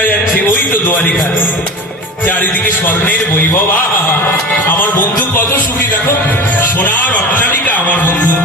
দেখা যাচ্ছে, ওই তো দুয়ারিঘাট, চারিদিকে স্বর্ণের বৈভব। আমার বন্ধু কত সুখী, দেখো সোনার অট্টালিকা আমার বন্ধু।